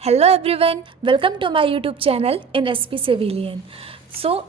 Hello everyone, welcome to my YouTube channel in SP civilian.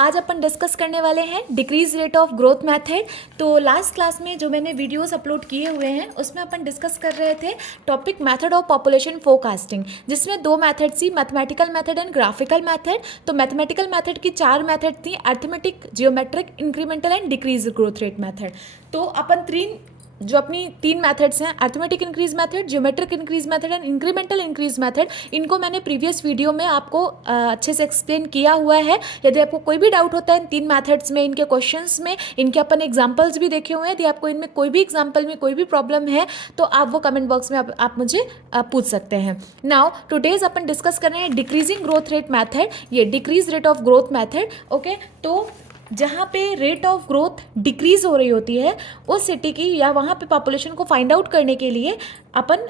आज अपन discuss करने वाले हैं decrease rate of growth method. तो लास्ट क्लास में जो मैंने वीडियोस अपलोड किए हुए हैं उसमें अपन डिस्कस कर रहे थे topic method of population forecasting, जिसमें दो मेथड थी, mathematical method and graphical method. तो मैथमेटिकल मेथड की चार मेथड थी, arithmetic, geometric, incremental and decrease growth rate method. तो अपन अपनी तीन मेथड्स हैं, arithmetic increase method, geometric increase method and incremental increase method, इनको मैंने प्रीवियस वीडियो में आपको अच्छे से एक्सप्लेन किया हुआ है। यदि आपको कोई भी डाउट होता है इन तीन मेथड्स में, इनके क्वेश्चंस में, इनके अपन एग्जांपल्स भी देखे हुए हैं, यदि आपको इनमें कोई भी एग्जांपल में कोई भी प्रॉब्लम है तो आप वो कमेंट बॉक्स में आप मुझे पूछ सकते हैं। नाउ टुडेज अपन डिस्कस कर रहे हैं डिक्रीजिंग ग्रोथ रेट मैथड, ये decrease rate of growth method. Okay, तो जहाँ पे रेट ऑफ ग्रोथ डिक्रीज हो रही होती है उस सिटी की या वहाँ पे पॉपुलेशन को फाइंड आउट करने के लिए अपन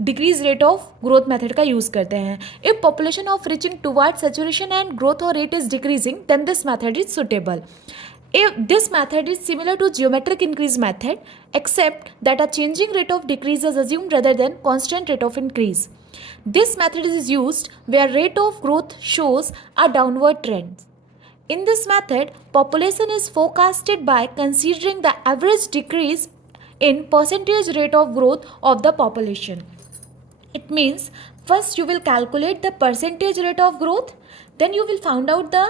decrease rate of growth method का यूज़ करते हैं। If population of reaching toward saturation and growth और rate is decreasing then this method is suitable. If this method is similar to geometric increase method, except that a changing rate of decrease is assumed rather than constant rate of increase. This method is used where rate of growth shows a downward trend. In this method, population is forecasted by considering the average decrease in percentage rate of growth of the population. It means first you will calculate the percentage rate of growth, then you will find out the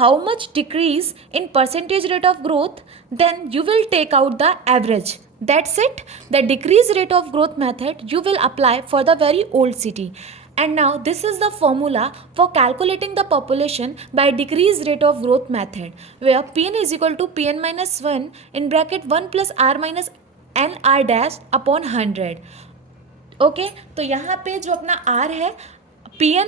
how much decrease in percentage rate of growth, then you will take out the average. That's it. The decrease rate of growth method you will apply for the very old city. And now this is the formula for calculating the population by decrease rate of growth method, where Pn is equal to Pn minus 1 in bracket 1 plus r minus n r dash upon 100. Okay, तो यहाँ पे जो अपना r है Pn,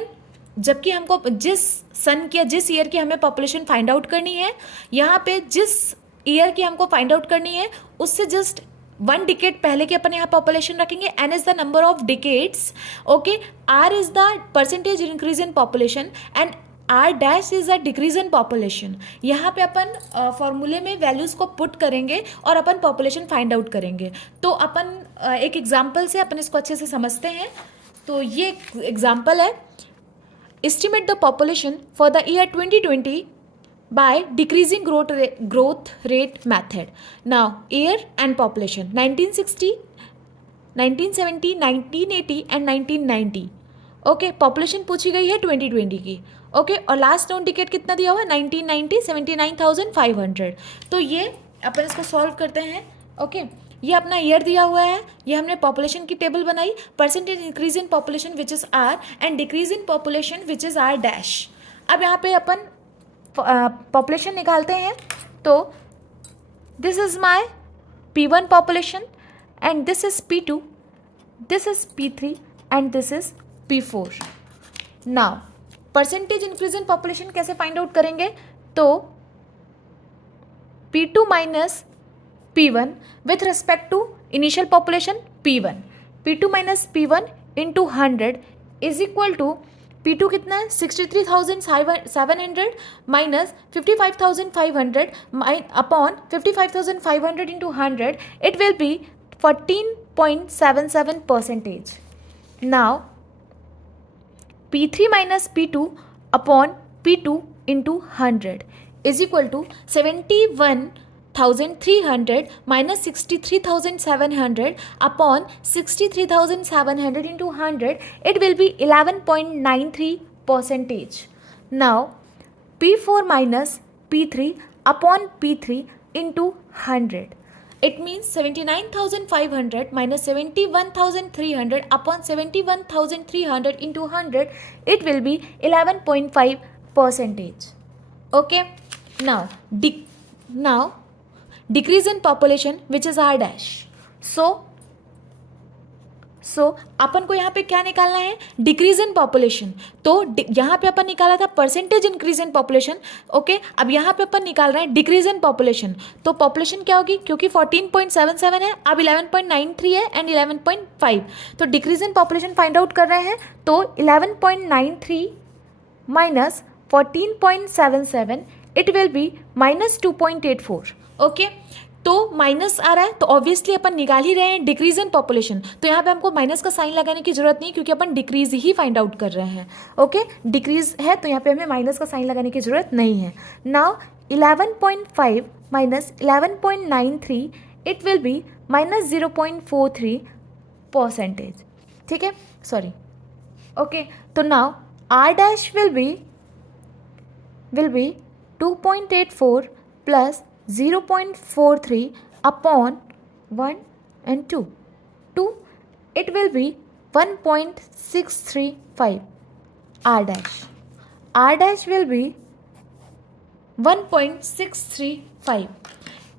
जबकि हमको जिस सन की जिस ईयर की हमें पॉपुलेशन फाइंड आउट करनी है, यहाँ पे जिस ईयर की हमको फाइंड आउट करनी है उससे जस्ट 1 डिकेड पहले की अपन यहाँ पॉपुलेशन रखेंगे। n is the number of decades, okay, r is the percentage increase in population and r dash is the decrease in population. यहाँ पे अपन फॉर्मूले में वैल्यूज़ को पुट करेंगे और अपन पॉपुलेशन फाइंड आउट करेंगे। तो अपन एक एग्जाम्पल से अपन इसको अच्छे से समझते हैं। तो ये एग्जाम्पल है, estimate the population for the year 2020 by decreasing growth rate method. Now year and population 1960, 1970, 1980 and 1990. Okay, population पूछी गई है 2020 की। ओके, और लास्ट नोन डिकेट कितना दिया हुआ है 1990, 79,500। तो ये अपन इसको सॉल्व करते हैं। ओके, ये अपना ईयर दिया हुआ है, ये हमने पॉपुलेशन की टेबल बनाई, percentage increase in population which is R and decrease in population which is R dash. अब यहाँ पे अपन पॉपुलेशन निकालते हैं। तो this is my P1 population and this is P2, this is P3 and this is P4। Now percentage increase in population कैसे find out करेंगे? तो P2 minus P1 with respect to initial population P1, P2 minus P1 into 100 is equal to P2 कितना है 63,700 minus 55,500 upon 55,500 into 100, it will be 14.77%. Now P3 minus P2 upon P2 into 100 is equal to 71,300 minus 63,700 upon 63,700 into 100, it will be 11.93%. Now P4 minus P3 upon P3 into 100, it means 79,500 minus 71,300 upon 71,300 into 100, it will be 11.5%. Okay, now decrease in population which is r dash. So अपन को यहाँ पे क्या निकालना है? Decrease in population. तो यहाँ पे अपन निकाला था percentage increase in population. Okay, अब यहाँ पे अपन निकाल रहे हैं डिक्रीज इन पॉपुलेशन। तो पॉपुलेशन क्या होगी? क्योंकि 14.77 है, अब 11.93 है एंड 11.5, तो decrease in population find out कर रहे हैं। तो 11.93 minus 14.77, it will be minus 2.84। Okay, तो माइनस आ रहा है, तो ऑब्वियसली अपन निकाल ही रहे हैं डिक्रीज इन पॉपुलेशन, तो यहाँ पे हमको माइनस का साइन लगाने की जरूरत नहीं, क्योंकि अपन डिक्रीज ही फाइंड आउट कर रहे हैं। ओके, डिक्रीज है तो यहाँ पे हमें माइनस का साइन लगाने की जरूरत नहीं है। Now 11.5 minus 11.93 it will be minus 0.43%। ठीक है, सॉरी। ओके, तो now R dash will be 2.84 plus 0.43 upon 1 and 2. It will be 1.635 R dash. R dash will be 1.635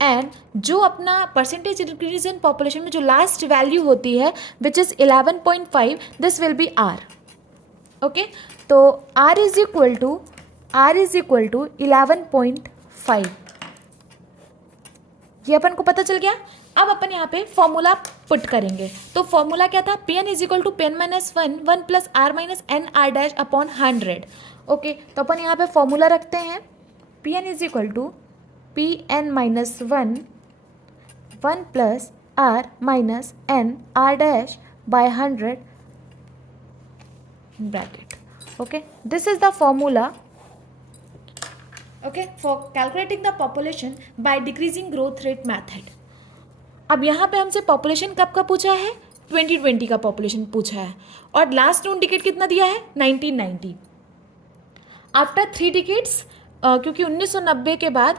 and जो अपना परसेंटेज इंक्रीज इन पॉपुलेशन में जो लास्ट वैल्यू होती है which is 11.5, this will be R. Okay, तो R is equal to 11.5, ये अपन को पता चल गया। अब अपन यहाँ पे फॉर्मूला पुट करेंगे, तो फॉर्मूला क्या था, Pn is equal to Pn minus 1 plus R minus N R dash upon 100। Okay, तो अपन यहाँ पे फॉर्मूला रखते हैं, Pn is equal to Pn minus 1 plus R minus N R dash by 100 bracket. Okay, this is the formula for calculating the population by decreasing growth rate method. अब यहाँ पे हमसे पॉपुलेशन कब का पूछा है, 2020 का पॉपुलेशन पूछा है, और लास्ट नोन डिकेट कितना दिया है, 1990। आफ्टर 3 डिकेट्स, क्योंकि 1990 के बाद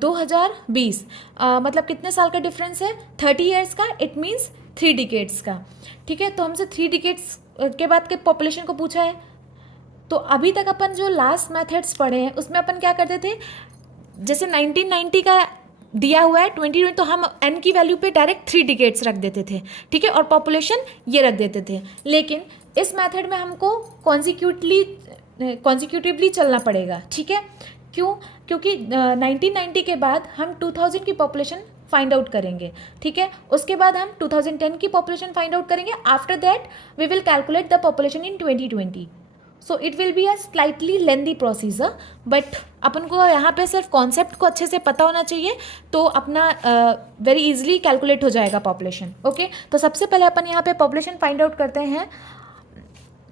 2020, मतलब कितने साल का डिफरेंस है, 30 ईयर्स का, इट मीन्स 3 डिकेट्स का। ठीक है, तो हमसे 3 डिकेट्स के बाद के पॉपुलेशन को पूछा है। तो अभी तक अपन जो लास्ट मेथड्स पढ़े हैं उसमें अपन क्या करते थे, जैसे 1990 का दिया हुआ है 2020, तो हम n की वैल्यू पे डायरेक्ट 3 डिकेट्स रख देते थे। ठीक है, और पॉपुलेशन ये रख देते थे। लेकिन इस मेथड में हमको कॉन्जिक्यूटिवली चलना पड़ेगा। ठीक है, क्यों, क्योंकि 1990 के बाद हम 2000 की पॉपुलेशन फाइंड आउट करेंगे। ठीक है, उसके बाद हम 2010 की पॉपुलेशन फाइंड आउट करेंगे। After that we will calculate the population in 2020। So it will be a slightly lengthy procedure, but अपन को यहाँ पे सिर्फ कॉन्सेप्ट को अच्छे से पता होना चाहिए, तो अपना वेरी इजीली कैलकुलेट हो जाएगा पॉपुलेशन। ओके, तो सबसे पहले अपन यहाँ पे पॉपुलेशन फाइंड आउट करते हैं।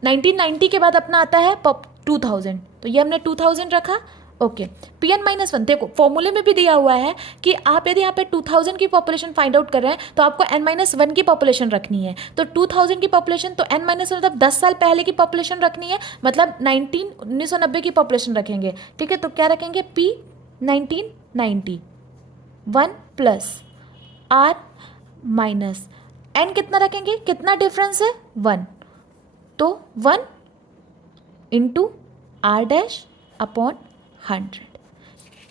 1990 के बाद अपना आता है 2000, तो ये हमने 2000 रखा। ओके, Pn माइनस 1, देखो फॉर्मूले में भी दिया हुआ है कि आप यदि यहाँ पे 2000 की पॉपुलेशन फाइंड आउट कर रहे हैं तो आपको n माइनस 1 की पॉपुलेशन रखनी है। तो 2000 की पॉपुलेशन, तो n माइनस 1 मतलब 10 साल पहले की पॉपुलेशन रखनी है, मतलब 1990 की पॉपुलेशन रखेंगे। ठीक है, तो क्या रखेंगे, P 1990 1 plus R minus n, कितना रखेंगे, कितना डिफरेंस है, 1, तो 1 इंटू R डैश अपॉन 100।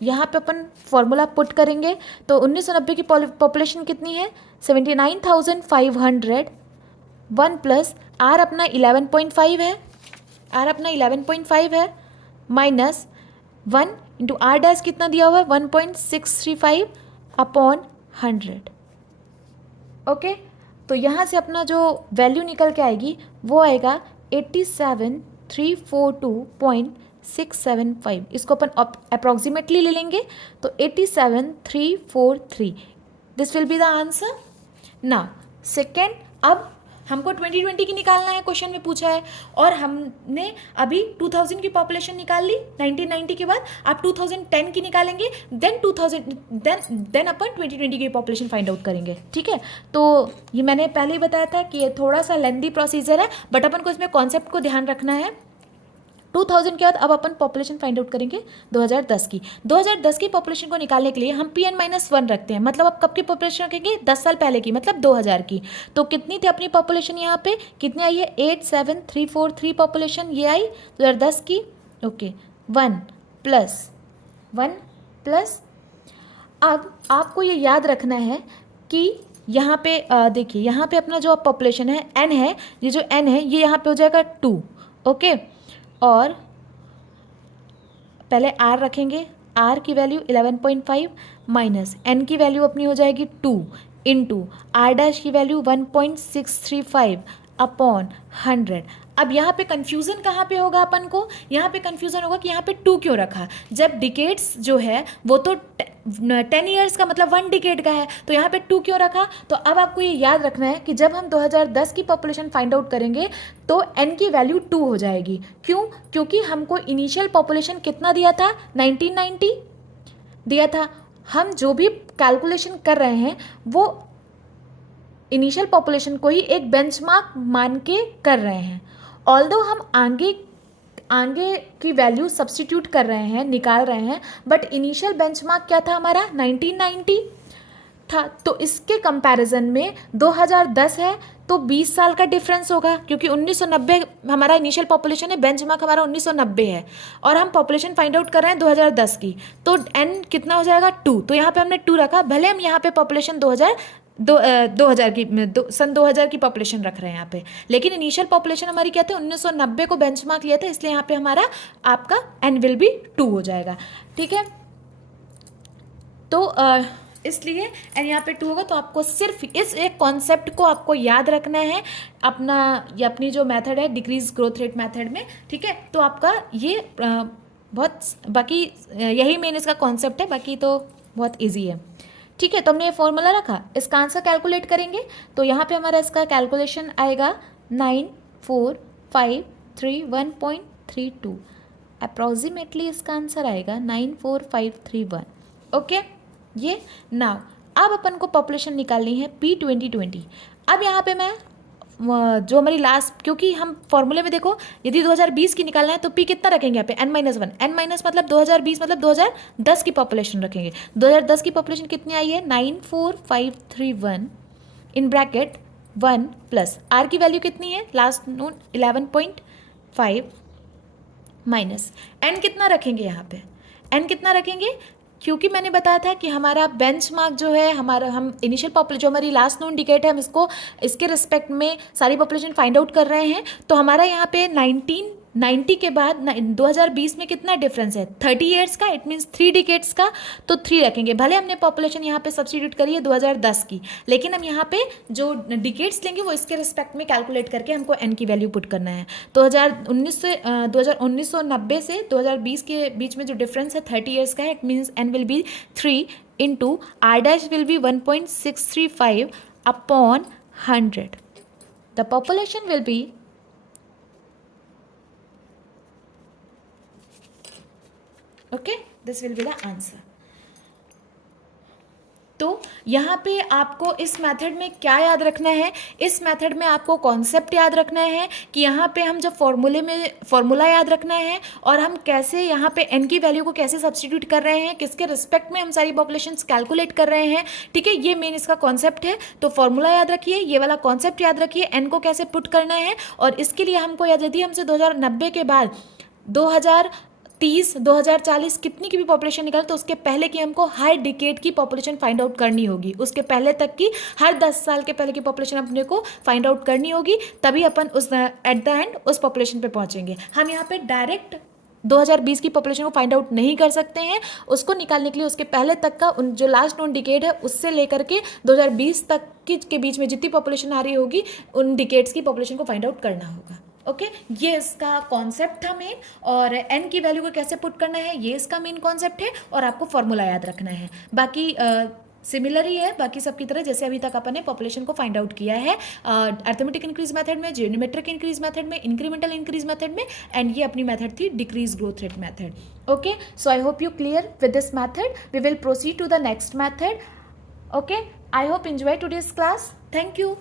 यहाँ पे अपन फॉर्मूला पुट करेंगे, तो 1990 की पॉपुलेशन कितनी है, 79,500, 1 प्लस R अपना 11.5 है, R अपना 11.5 है, माइनस 1 इंटू R डैश कितना दिया हुआ है, 1.635 अपॉन 100। ओके, तो यहाँ से अपना जो वैल्यू निकल के आएगी वो आएगा 87,342.675। इसको अपन अप्रॉक्सीमेटली ले लेंगे, तो 87,343, this will be the answer. Now second, अब हमको 2020 की निकालना है, क्वेश्चन में पूछा है, और हमने अभी 2000 की पॉपुलेशन निकाल ली 1990 के बाद। आप 2010 की निकालेंगे, देन अपन 2020 की पॉपुलेशन फाइंड आउट करेंगे। ठीक है, तो ये मैंने पहले ही बताया था कि ये थोड़ा सा लेंदी प्रोसीजर है, बट अपन को इसमें कॉन्सेप्ट को ध्यान रखना है। 2000 के बाद अब अपन पॉपुलेशन फाइंड आउट करेंगे 2010 की। 2010 की पॉपुलेशन को निकालने के लिए हम Pn माइनस 1 रखते हैं, मतलब अब कब की पॉपुलेशन रखेंगे, 10 साल पहले की, मतलब 2000 की। तो कितनी थी अपनी पॉपुलेशन, यहाँ पे कितनी आई है, 87,343 पॉपुलेशन ये आई 2010 की। ओके, 1 प्लस अब आपको ये याद रखना है कि यहाँ पे देखिए, यहाँ पे अपना जो पॉपुलेशन है n है, ये जो n है ये यहाँ पे हो जाएगा 2। ओके, और पहले R रखेंगे, R की वैल्यू 11.5 माइनस n की वैल्यू अपनी हो जाएगी 2 इंटू R डैश की वैल्यू 1.635 अपॉन 100। अब यहाँ पे कन्फ्यूज़न कहाँ पे होगा अपन को, यहाँ पे कन्फ्यूज़न होगा कि यहाँ पे 2 क्यों रखा, जब डिकेड्स जो है वो तो 10 ईयर्स का मतलब 1 डिकेड का है, तो यहाँ पे 2 क्यों रखा। तो अब आपको ये याद रखना है कि जब हम 2010 की पॉपुलेशन फाइंड आउट करेंगे तो n की वैल्यू 2 हो जाएगी। क्यों, क्योंकि हमको इनिशियल पॉपुलेशन कितना दिया था, 1990 दिया था। हम जो भी कैलकुलेशन कर रहे हैं वो इनिशियल पॉपुलेशन को ही एक बेंचमार्क मान के कर रहे हैं। ऑल्दो हम आगे की वैल्यू सब्स्टिट्यूट कर रहे हैं, निकाल रहे हैं, बट इनिशियल बेंचमार्क क्या था हमारा, 1990 था। तो इसके कंपैरिजन में 2010 है तो 20 साल का डिफरेंस होगा, क्योंकि 1990 हमारा इनिशियल पॉपुलेशन है, बेंचमार्क हमारा 1990 है, और हम पॉपुलेशन फाइंड आउट कर रहे हैं 2010 की, तो n कितना हो जाएगा, 2। तो यहाँ पे हमने 2 रखा, भले हम यहाँ पे पॉपुलेशन 2000 की सन 2000 की पॉपुलेशन रख रहे हैं यहाँ पे, लेकिन इनिशियल पॉपुलेशन हमारी क्या थी, 1990 को बेंचमार्क लिया था, इसलिए यहाँ पे हमारा आपका n विल बी 2 हो जाएगा। ठीक है, तो इसलिए n यहाँ पे 2 होगा। तो आपको सिर्फ इस एक कॉन्सेप्ट को आपको याद रखना है अपनी जो मेथड है डिक्रीज ग्रोथ रेट मेथड में। ठीक है, तो आपका ये बहुत, बाकी यही मेन इसका कॉन्सेप्ट है, बाकी तो बहुत ईजी है। ठीक है, तो हमने ये फॉर्मूला रखा, इसका आंसर कैलकुलेट करेंगे तो यहाँ पे हमारा इसका कैलकुलेशन आएगा 94,531.32। अप्रॉक्सीमेटली इसका आंसर आएगा 94,531। ओके, ये नाउ अब अपन को पॉपुलेशन निकालनी है P 2020। अब यहाँ पे मैं जो हमारी लास्ट, क्योंकि हम फॉर्मूले में देखो यदि 2020 की निकालना है तो P कितना रखेंगे यहाँ पे, n-1, n- मतलब 2020 मतलब 2010 की पॉपुलेशन रखेंगे। 2010 की पॉपुलेशन कितनी आई है, 94,531 इन ब्रैकेट 1 प्लस R की वैल्यू कितनी है, लास्ट नोन 11.5 माइनस n कितना रखेंगे यहाँ पे, n कितना रखेंगे, क्योंकि मैंने बताया था कि हमारा बेंचमार्क जो है, हम इनिशियल पॉपुलेशन जो हमारी लास्ट नोन डिकेट है, हम इसके रिस्पेक्ट में सारी पॉपुलेशन फाइंड आउट कर रहे हैं। तो हमारा यहाँ पे 1990 के बाद 2020 में कितना डिफरेंस है, 30 ईयर्स का, इट मीन्स 3 डिकेट्स का, तो 3 रखेंगे। भले हमने पॉपुलेशन यहाँ पे सब्स्टिट्यूट करी है 2010 की, लेकिन हम यहाँ पे जो डिकेट्स लेंगे वो इसके रिस्पेक्ट में कैलकुलेट करके हमको n की वैल्यू पुट करना है। तो 1990 से 2020 के बीच में जो डिफरेंस है 30 ईयर्स का है, it means n will be 3 into r' will be 1.635 upon 100। The population will be okay, this will be the answer। तो यहाँ पे आपको इस मेथड में क्या याद रखना है, इस मेथड में आपको कॉन्सेप्ट याद रखना है कि यहाँ पे हम जब फॉर्मूला याद रखना है, और हम कैसे यहाँ पे n की वैल्यू को कैसे सब्स्टिट्यूट कर रहे हैं, किसके रिस्पेक्ट में हम सारी पॉपुलेशंस कैलकुलेट कर रहे हैं। ठीक है, ये मेन इसका कॉन्सेप्ट है। तो फॉर्मूला याद रखिए, ये वाला कॉन्सेप्ट याद रखिए, n को कैसे पुट करना है, और इसके लिए हमको यदि हमसे 2090 के बाद 2030, 2040 कितनी की भी पॉपुलेशन निकाले तो उसके पहले की हमको हर डिकेड की पॉपुलेशन फाइंड आउट करनी होगी, उसके पहले तक की हर 10 साल के पहले की पॉपुलेशन अपने को फाइंड आउट करनी होगी, तभी अपन उस एट द एंड उस पॉपुलेशन पे पहुंचेंगे। हम यहाँ पे डायरेक्ट 2020 की पॉपुलेशन को फाइंड आउट नहीं कर सकते हैं, उसको निकालने के लिए उसके पहले तक का उन जो लास्ट नोन डिकेड है उससे लेकर के 2020 तक के बीच में जितनी पॉपुलेशन आ रही होगी उन डिकेड्स की पॉपुलेशन को फाइंड आउट करना होगा। ओके, ये इसका कॉन्सेप्ट था मेन, और n की वैल्यू को कैसे पुट करना है ये इसका मेन कॉन्सेप्ट है, और आपको फॉर्मूला याद रखना है। बाकी सिमिलर ही है बाकी सब की तरह, जैसे अभी तक अपन ने पॉपुलेशन को फाइंड आउट किया है अर्थमेटिक इंक्रीज मेथड में, जियोमेट्रिक इंक्रीज मेथड में, इंक्रीमेंटल इंक्रीज मेथड में, एंड ये अपनी मेथड थी decrease growth rate method. Okay, so I hope you clear with this method. We will proceed to the next method. Okay, I hope enjoy today's class. Thank you.